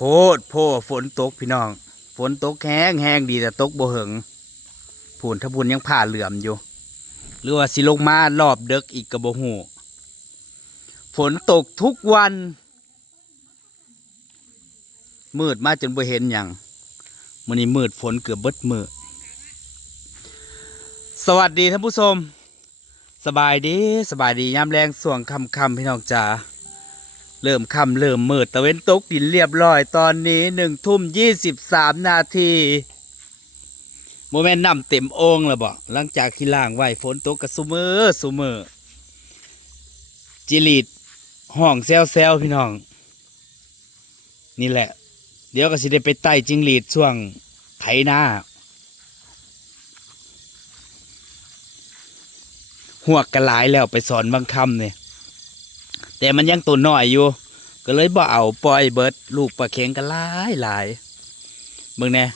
โพดโพฝนตกพี่น้อง ฝนตกแห้งแห้งดีแต่ตกบ่เหิงพูนถ้าพูนยังผ่าเหลื่อมอยู่ หรือว่าสิลงมารอบเดึกอีกกระบ่หูฝนตกทุกวัน มืดมาจนบ่เห็นหยังมื้อนี้มืดฝนเกือบเบิดมือสวัสดีท่านผู้ชม สบายดีสบายดียามแรงส่วงคำคำพี่น้องจ๋า เริ่มค่ำเริ่มมืดตะเวนตกดินเรียบร้อยตอนนี้หนึ่งทุ่มยี่สิบสามนาทีโมเมนต์นำเต็มโองแล้วบ่หลังจากที่ล่างไหวฝนตกกับซุมือซุมือจิลีดห้องแซวแซวพี่น้อง นี่แหละ เดี๋ยวก็สิได้ไปไต่จิงหลีดช่วงไถนาหัวกกระหลายแล้วไปสอนบางคำเนี่ย แต่มันยังตัวน้อยอยู่ ก็เลยบ่เอาปล่อยเบิด ลูกปลาเข็งก็หลายหลายเบิ่งแน่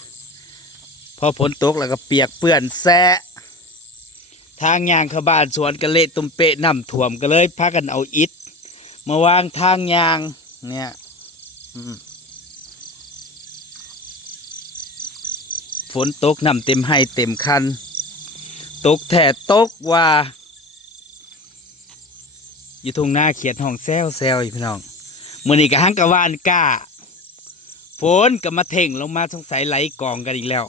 พอฝนตกแล้วก็เปียกเปื้อนแซะทางยางขบ้านสวนก็เละตุ่มเปะน้ำท่วมก็เลยพากันเอาอิฐมาวางทางยางเนี่ยฝนตกน้ำเต็มให้เต็มคัน ตกแท้ตกว่า อยู่ทุ่งนาเขียดห้องแซวแซวอีกพี่น้องมื่อนี้กะหังกะวานก้าฝนก็มาเท่งลงมาสงสัยไหลกองกันอีกแล้ว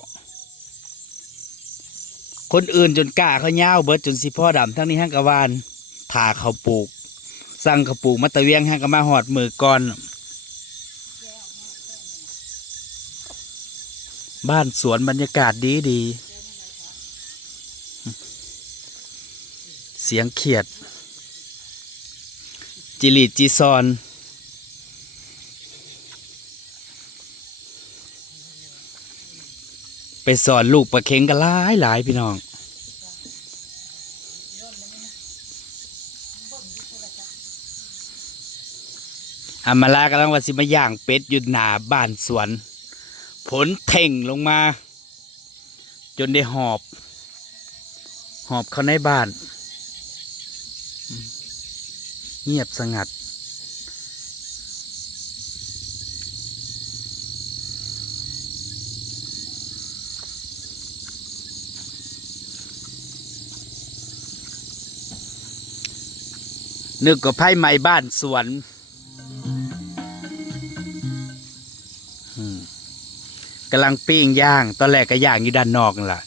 คนอื่นจนก้าเขาเย้าวเบิดจนสิพ่อดำทั้งนี้หังกะวานผ่าเขาปลูก สั่งเขาปลูกมาตะเวียงหังกะมาหอดมือก่อน บ้านสวนบรรยากาศดีดี เสียงเขียด จิลีจีซอน ไปสอนลูกปลาเค็งกันหลายหลายพี่น้อง อามาลากำลังว่าสิมาย่างเป็ดอยู่หนาบ้านสวน ผลเท่งลงมา จนได้หอบ หอบเข้าในบ้าน เงียบสงัด นึกกับไพ่ไม้บ้านสวนกำลังปิ้งย่าง ตอนแรกก็ย่างอยู่ด้านนอกนั่นแหละ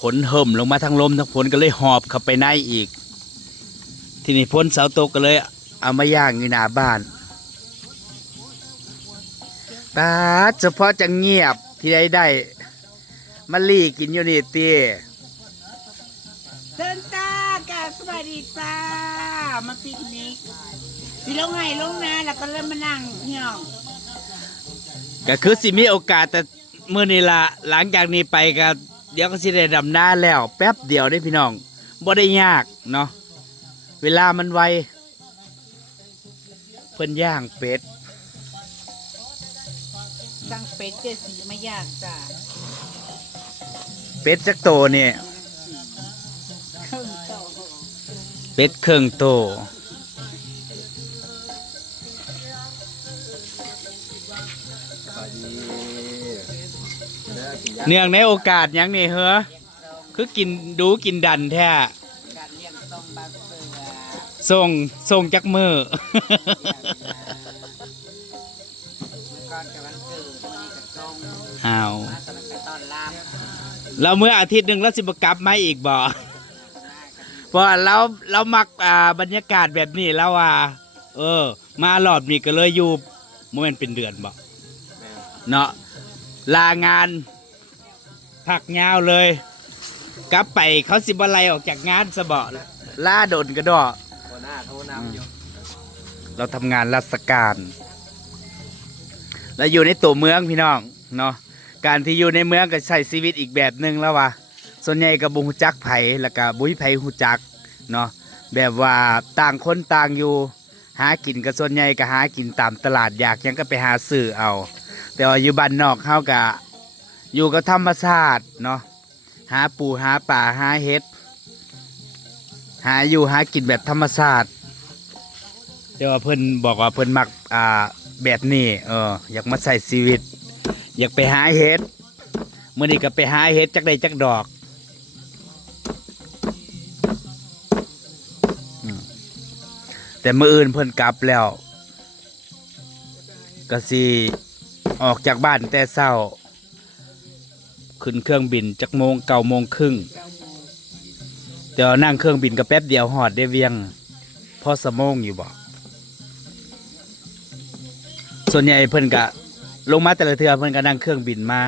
ผลเห่มลงมาทั้งลมทั้งผลก็เลยหอบเข้าไปในอีก ทีนี้พ้นเสาตกก็เลย เอามาย่างอยู่หน้าบ้านตาดเฉพาะจะเงียบที่ได้ได้มาลีกินอยู่นี่ตีเซินตากาสวัสดีจ้ามาปิกนิกสิลงไห้ลงนาแล้วก็เริ่มมานั่งเหี่ยวก็คือสิมีโอกาสแต่เมื่อนี้ละหลังจากนี้ไปก็เดี๋ยวก็สิได้ดำหน้าแล้ว แป๊บเดียวได้พี่น้องบ่ได้ยากเนาะ เวลามันไว เพิ่นย่างเป็ดสั่งเป็ดเจดสีมายากจ้าเป็ดจักโตเนี่ยเครื่องโตเป็ดเครื่องโตเนื่องในโอกาสหยังนี่เหรอคือกินดูกินดันแท้ การเลี้ยงต้องบาเสือ ส่งส่งจักมือ ก่อนจะวันเกิดวันนี้ก็ส่งอ้าว มากำลังไปต้อนรับเราเมื่ออาทิตย์หนึ่งแล้วสิบกลับมาอีกบ่เพราะว่าเราเรามักอ่าบรรยากาศแบบนี้แล้วว่า เออ มารอบนี้ก็เลยอยู่โมเมนเป็นเดือนบ่เนาะลางานพักยาวเลย กลับไปเขาสิบอะไรออกจากงานซะบ่ล่าโดนกระดอหัวหน้าโทรนำอยู่เราทำงานราชการแล้วอยู่ในตัวเมืองพี่น้องเนาะการที่อยู่ในเมืองก็ใช้ชีวิตอีกแบบหนึ่งแล้ววะส่วนใหญ่ก็บุหูจักไผ่แล้วก็บุ้ยไผ่หูจักเนาะแบบว่าต่างคนต่างอยู่หากินก็ส่วนใหญ่ก็หากินตามตลาดอยากยังก็ไปหาซื้อเอา แต่ว่าอยู่บ้านนอกเฮาก็อยู่กับธรรมชาติเนาะหาปูหาป่าหาเห็ด หาอยู่หากินแบบธรรมชาติแต่ว่าเพิ่นบอกว่าเพิ่นมักอ่าแบบนี้เอออยากมาใส่ชีวิต อยากไปหาเห็ดเมื่อนี้ก็ไปหาเห็ดจักใดจักดอกแต่มื่ออื่นเพิ่นกลับแล้วก็สิออกจากบ้านแต่เช้า ขึ้นเครื่องบินจักโมงเก้าโมงครึ่ง เดี๋ยวนั่งเครื่องบินก็แป๊บเดียวหอดได้เวียงพอสมงอยู่บ่ส่วนใหญ่เพิ่นก็ลงมาแต่ละเทือเพิ่นก็นั่งเครื่องบินมา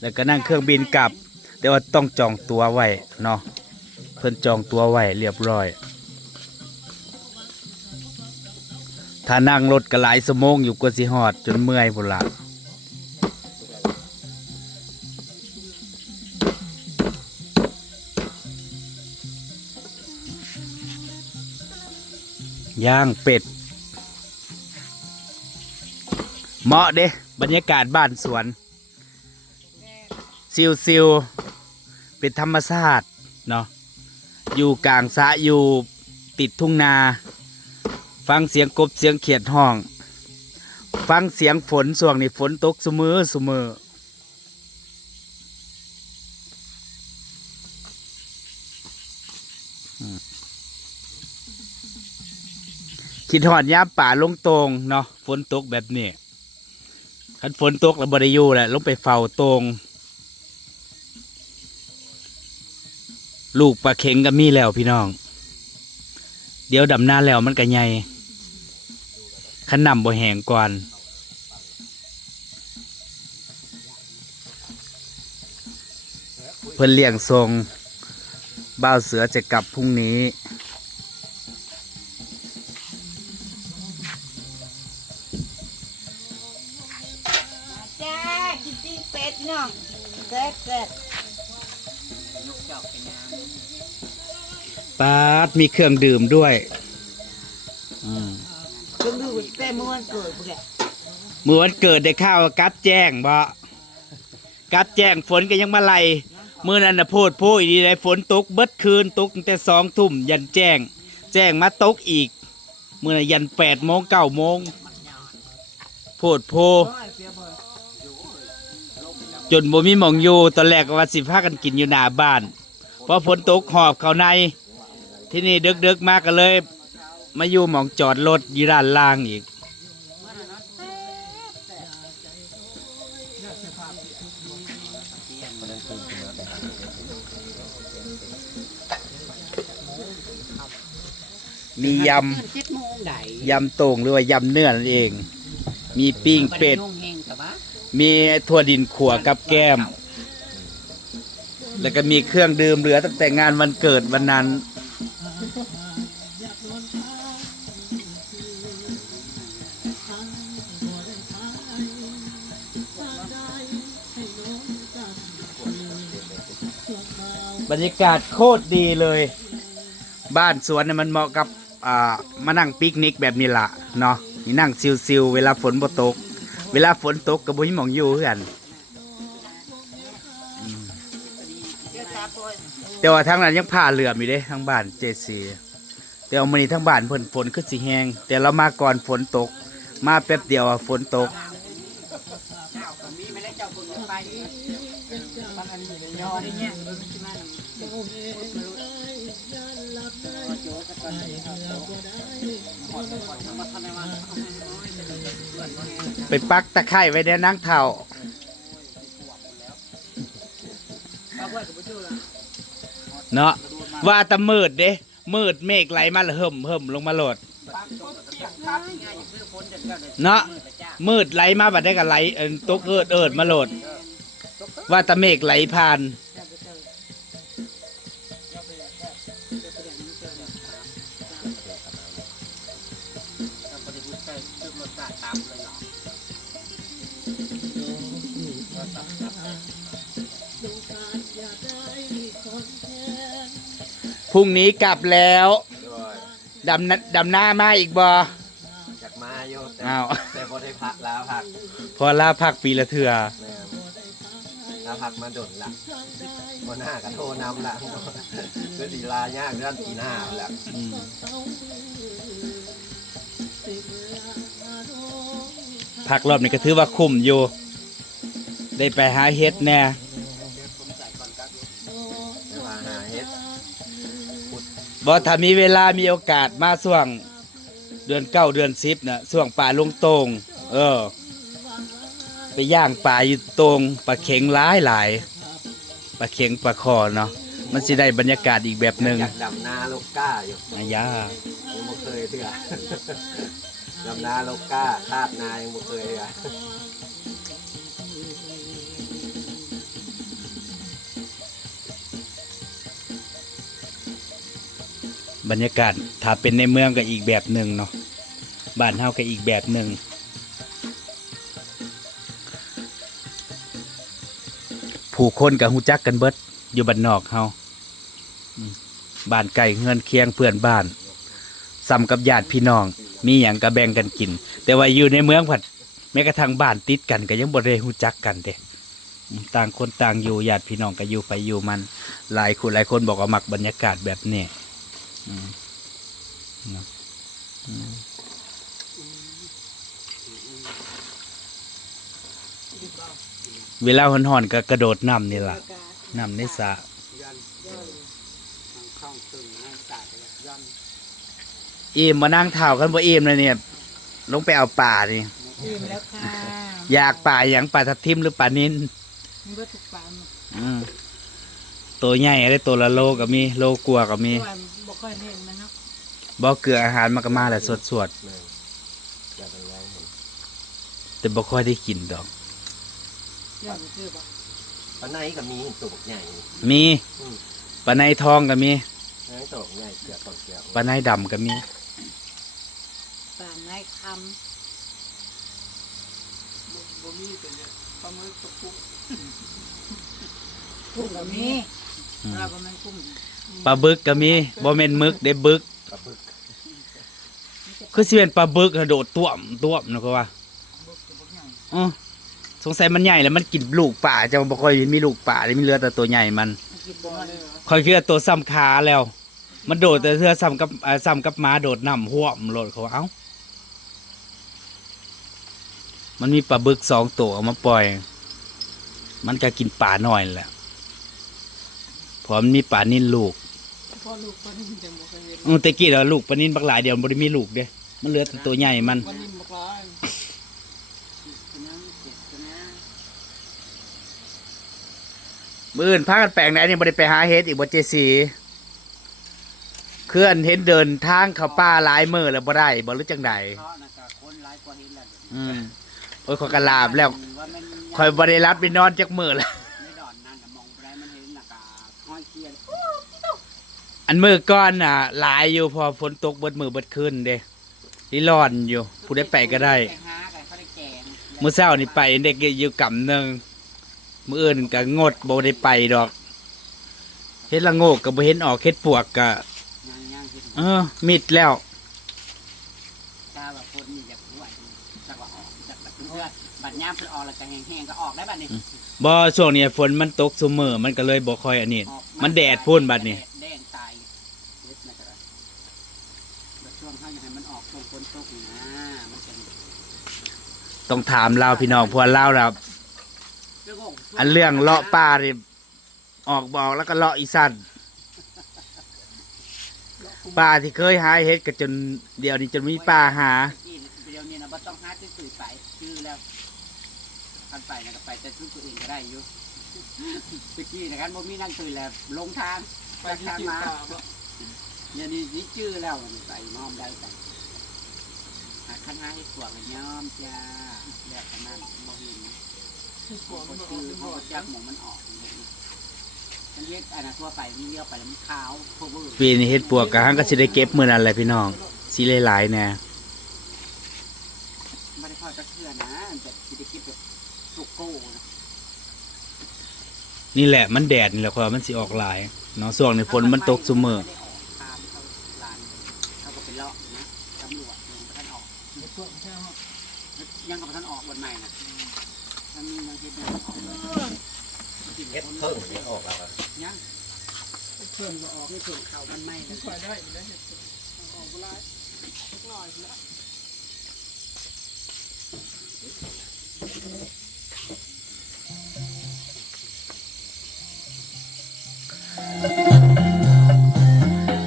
แล้วก็นั่งเครื่องบินกลับ แต่ว่าต้องจองตัวไว้เนาะเพิ่นจองตัวไว้เรียบร้อย ถ้านั่งรถก็หลายชั่วโมงอยู่กว่าสิฮอดจนเมื่อยพุ่นละ ย่างเป็ด เหมาะเด้บรรยากาศบ้านสวน ซิวซิวเป็นธรรมชาติเนาะอยู่กลางสะอยู่ติดทุ่งนา ฟังเสียงกบเสียงเขียดห้อง ฟังเสียงฝนส่วงนี้ฝนตกสมือสมือ คิดหอดยามป่าลงตรงเนาะฝนตกแบบนี้คันฝนตกแล้วบริยูแหละลงไปเฝ้าตรง ลูกปลาเข็งก็มีแล้วพี่น้อง เดี๋ยวดำหน้าแล้วมันก็ใหญ่ขันนำบ่แหงก่อนเพิ่นเลี้ยงทรงบ้าวเสือจะกลับพรุ่งนี้ เป็ดน้องเกิดเกิดปาดมีเครื่องดื่มด้วยอืมก็ดูแต่เมื่อวันเกิดพวกแกเมื่อวันเกิดได้ข้าวกัดแจ้งบ่กัดแจ้งฝนก็ยังมาไล่เมื่อนั้นน่ะโพดโพอีดีได้ฝนตกเบิดคืนตกตั้งแต่สองทุ่มยันแจ้ง แจ้งมาตกอีก เมื่อนั้นยันแปดโมงเก้าโมงโพดโพ จนบ่มีหมองอยู่ตอนแรกก็ว่าสิพากันกินอยู่หน้าบ้าน เพราะฝนตกหอบเข้าใน ที่นี่ดึกๆมากก็เลย มาอยู่หมองจอดรถอยู่ด้านล่างอีก มียเจ็ดโมงไหนำยำโต่งหรือว่ายำเนื้อนั่นเอง มีปิ้งเป็ด น มีถั่วดินขัวกับแก้ม แล้วก็มีเครื่องดื่มเหลือตั้งแต่งานวันเกิดวันนั้น บรรยากาศโคตรดีเลย บ้านสวนเนี่ยมันเหมาะกับ อ่า มานั่งปิกนิกแบบนี้ละเนาะนี่นั่งซิวๆเวลาฝนบ่ตก เวลาฝนตกก็บ่มีหมองอยู่คือกัน แต่ว่าทางนั้นยังผ่าเหลือมอยู่เด้ทางบ้านเจซีแต่เอามื้อนี้ทางบ้านเพิ่นฝนคือสิแหงแต่เรามาก่อนฝนตก มาแป๊บเดียวอะฝนตกเจ้าก็มี ไปปักตะไคร้ไว้ในนางเท่าเนาะว่าแตะมืดเด้มืดเมฆไหลมาแล้วเหิมเหิมลงมาโหลดเปียกครับง่ายอยู่คือฝนจะเกิดเลยเนาะมืดไหลมาบัดได้ก็ไหลเอิ้นตกเอิดเอิดมาโหลด ว่าแตะเมฆไหลผ่าน พรุ่งนี้กลับแล้วดำนดำหน้ามาอีกบ่อยากมาโยแต่อ้าวแต่พอได้พักแล้วพักพอลาพักปีละเถื่อแม่แล้วพักมาดนละวันหน้าก็โทรนำละเพื่อสีลายากเรื่องปีหน้าละอืมพักรอบนี้ก็ถือว่าคุ้มอยู่ ได้ไปหาเฮ็ดแน่ บ่ถ้ามีเวลามีโอกาสมาช่วงเดือนเก้าเดือนสิบน่ะช่วงป่าลุงโตงเออ ไปย่างป่าอยู่ตรงปลาเข็งหลายหลายปลาเข็งปลาคอเนาะมันสิได้บรรยากาศอีกแบบหนึ่งอยากดำนาโลก้าอยู่อายายังบ่เคยเถื่อดำนาโลก้าคาดนายังบ่เคยเถื่อ บรรยากาศถ้าเป็นในเมืองก็อีกแบบหนึ่งเนาะบ้านเฮาก็อีกแบบหนึ่งผู้คนกับหูจักกันเบิด อยู่บ้านนอกเฮาบ้านไก่เงินเคียงเพื่อนบ้านซ้ำกับญาติพี่น้อง มีอย่างก็แบ่งกันกิน แต่ว่าอยู่ในเมืองผัดแม้กระทั่งบ้านติดกันก็ยังบ่ได้หูจักกันเด้ต่างคนต่างอยู่ญาติพี่น้องก็อยู่ไปอยู่มัน หลายคนหลายคนบอกว่ามักบรรยากาศแบบนี้ นาะอืมเวลาหอนๆก็กระโดดน้ำนี่ล่ะน้ำในสระยันยันข้องตึงนั่งตาไปแล้วยันอิ่มมานั่งเท้ากันบ่อิ่มเลยเนี่ย ลงไปเอาป่านี่อิ่มแล้วค่ะอยากป่าอย่างป่าทับทิมหรือป่านินมันก็ถูกปามอืมตัวใหญ่อะไรตัวละโลก็มี โลกลัวก็มีเพราะว่าบ่ ค่อยเห็นมันเนาะบ่เกลืออาหารมันก็มาแหละสวดแม่งอยากไปไว้เห็นๆแต่บ่ค่อยได้กินดอก เรื่องคือบ่ปลาไหนก็มีตัวบักใหญ่ มีอืม ปลาในทองก็มีปลาไหนตัวบักใหญ่เกลือตอนเกลือปลาในดำก็มีป่านายคบ่มีแต่เนี่ยปลาหมึกตะปุกำกุ้งก็มีอืมเราก็มันกุ้ง ปลาบึกก็มีบ่แม่นมึกได้บึก ปลาบึกคือสิเป็นปลาบึกอะโดดต้วมต้วมเนาะก็ว่าบุกกับบุกหยังอ๋อสงสัยมันใหญ่แล้วมันกินลูกป่าจะบ่ค่อยเห็นมีลูกป่าเลยมีเหลือแต่ตัวใหญ่มันมันกินบ่บ่มันเลยเหรอค่อยคิดว่าตัวซ้ำขาแล้ว มันโดดแต่เทื่อซ้ำกับอ่าซ้ำกับหม้าโดดน้ำห่วมโลดเขาว่าเอ้ามันมีปลาบึกสองตัวเอามาปล่อย มันก็กินป่าหน่อยแหละเพราะมันมีป่านิ่นลูก พ่อลูกคนนี้จังบ่เคยเห็นอือแต่กี้เราลูกปลานิ่นบักหลายเดียวมันบ่ได้มีลูกเด้มันเหลือแต่ตัวใหญ่มันวันนี้บักหลายนะเจ็บนะมื่อื่นพากันแปลงไหนนี่บ่ได้ไปหาเฮ็ดอีกบ่เจสีเคลื่อนเห็นเดินทางเข้าป่าหลายมื้อแล้วบ่ได้บ่รู้จังใดเพราะน่ะก็คนหลายกว่าเห็นแล้วอืมโอ้ยขอยกระลาบแล้วว่ามันคอยบ่ได้รับไปนอนจักมื้อแล้ว ในดอนนั่นน่ะมองไปได้มันเห็นน่ะก็ห้อยเคียน อันมื้อก่อนน่ะหลายอยู่พอฝนตกเบิดมื้อเบิดคืนเด้ลิร้อนอยู่ผู้ได้ไปก็ได้ไปหากันเขาได้แกงมื้อเช้านี่ไปเด็กอยู่กำหนึงมื้ออื่นก็งดบ่ได้ไปดอกเฮ็ดละโงกก็บ่เห็นออกเฮ็ดปวกก็ย่างย่างๆเห็นเออมิดแล้วตาแบบคนนี่อยากไหวจักว่าออกจักแบบเพื่อนบัดยามเพิ่นออกแล้วก็แห้งๆก็ออกได้บัดนี้บ่ช่วงนี้ฝนมันตกซุมื้อมันก็เลยบ่ค่อยอันนี้ออกมันแดดพ่นบัดนี้ แดงตายเล็ดนะก็ได้บัดช่วงข้างอยากให้มันออกช่วงฝนตกนี่นะมันจะ ต้องถามเราพี่น้องพว่าเราน่ะเรื่องของอันเรื่องเลาะป่านี่ออกบอกแล้วก็เลาะอีสันป่าที่เคยหาเฮ็ดก็จนเดี๋ยวนี้จนมีป่าหาเดี๋ยวนี้นะบ่ต้องหาที่สื่อไปชื่อแล้วคันไปนะก็ไปแต่ชื่อตัวเองก็ได้อยู่ตะกี้นะกันบ่มีนั่งตื่นแล้วลงทางไปทางมาเดี๋ยนี่ชื่อแล้วใส่น้อมได้ไป หาคันหาให้ขวางเลยย้อมจ้าแบบนั้นบ่เห็นคนชื่อเขาจักหมูมันออกมันเรียกอันนั้นทั่วไปมันเลี้ยวไปแล้วมันขาวพวกเบอร์ปีนี้เฮ็ดปวกกะหังก็สิได้เก็บมื้อนั้นแหละพี่น้องสิหลายๆแน่ไม่ได้ค่อยจะเชื่อนะแต่สิได้คิดแบบสุกโก้นะนี่แหละมันแดดนี่แหละเพราะว่ามันสิออกหลายเนาะช่วงนี้ฝนมันตกซุมื้อ กเลยเฮ็ดเพิ่งนี่ออกแล้วอะยังเพิ่มก็ออกไม่ถึงเขาวันใหม่เลยคอยได้อยู่แล้วเฮ็ดออกบ่หลายสักหน่อยแล้ว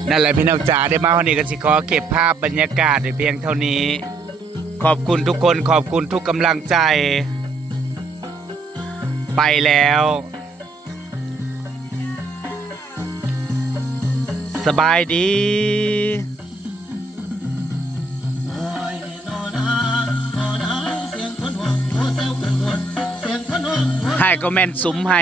นั่นแหละพี่น้องจ๋าได้มาวันนี้ก็สิขอเก็บภาพบรรยากาศไว้เพียงเท่านี้ ขอบคุณทุกคนขอบคุณทุกกำลังใจ ไปแล้ว สบายดีให้ก็แม่นสุมให้